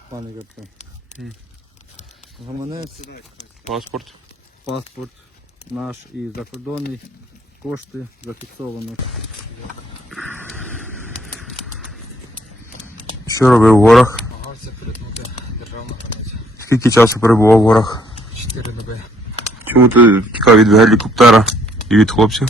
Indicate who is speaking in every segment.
Speaker 1: пане Гапко. Гаманець,
Speaker 2: Паспорт.
Speaker 1: паспорт наш і закордонний, кошти зафіксовано.
Speaker 2: Що робив в горах?
Speaker 3: Намагався перетнути державну границю.
Speaker 2: Скільки часу перебував в горах?
Speaker 3: 4 доби.
Speaker 2: Чому ти тікав від гелікоптера і від хлопців?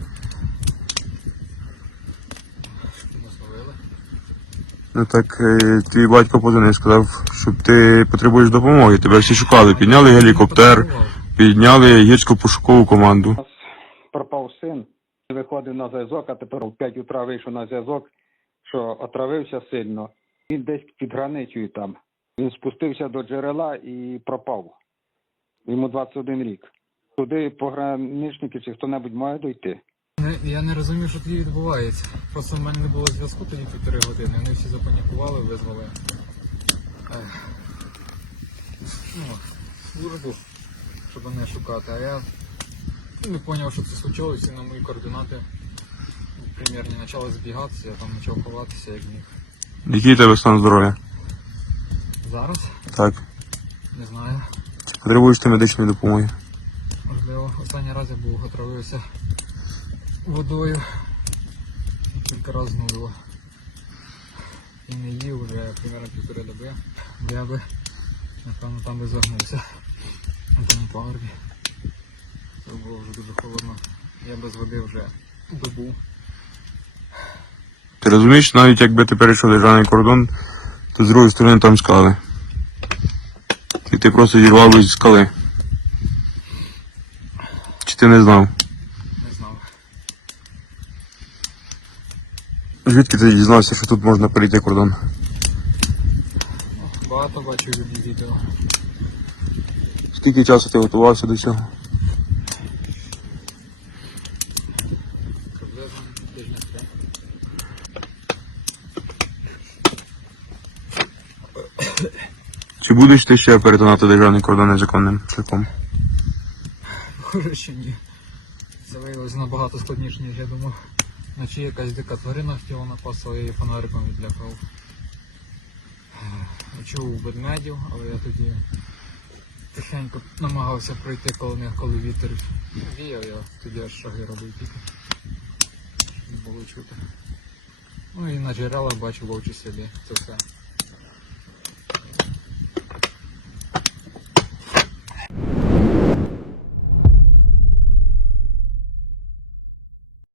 Speaker 3: Нас ловили.
Speaker 2: Ну так, твій батько позвонив, сказав, що ти потребуєш допомоги. Тебе всі шукали. Підняли гелікоптер, підняли гірсько-пошукову команду.
Speaker 4: У нас пропав син, виходив на зв'язок, а тепер в 5 утра вийшов на зв'язок, що отравився сильно. Він десь під границею там. Він спустився до джерела і пропав. Йому 21 рік. Туди пограничники чи хто-небудь має дойти.
Speaker 3: Я не розумів, що тоді відбувається. Просто в мене не було зв'язку тоді 1,5 години. Вони всі запанікували, визвали службу, щоб мене шукати. А я не зрозумів, що це случилося, і на мої координати примірні почали збігатися, я там почав ховатися, як міг.
Speaker 2: Який у тебе стан здоров'я?
Speaker 3: Зараз?
Speaker 2: Так.
Speaker 3: Не знаю.
Speaker 2: Потребуєш ти медичної допомоги?
Speaker 3: Можливо, останній раз я був отравився водою. Кілька разів знову. І не їв вже примерно 1,5 доби. Я би, напевно, там би загнувся. На тому пагорбі. Це було вже дуже холодно. Я без води вже добу.
Speaker 2: Ти розумієш, навіть якби ти перейшов державний кордон, то з другої сторони там скали. І ти просто зірвав зі скали. Чи ти не знав?
Speaker 3: Не знав.
Speaker 2: Звідки ти дізнався, що тут можна перейти кордон?
Speaker 3: Багато бачив відео.
Speaker 2: Скільки часу ти готувався до цього?
Speaker 3: Приблизно тижня 3.
Speaker 2: Чи будеш ти ще перетинати державний кордон незаконним шляхом?
Speaker 3: Хуже, що ні. Це виявилося набагато складніше, ніж я думав. Вночі якась дика тварина хотіла напасти, але я її фонариком відлякав. Чув ведмедів, але я тоді тихенько намагався пройти коло них, коли вітер віяв, я тоді аж шаги робив тільки. Щоб не було чути. Ну і на джерелах бачу вовчі сліди. Це все.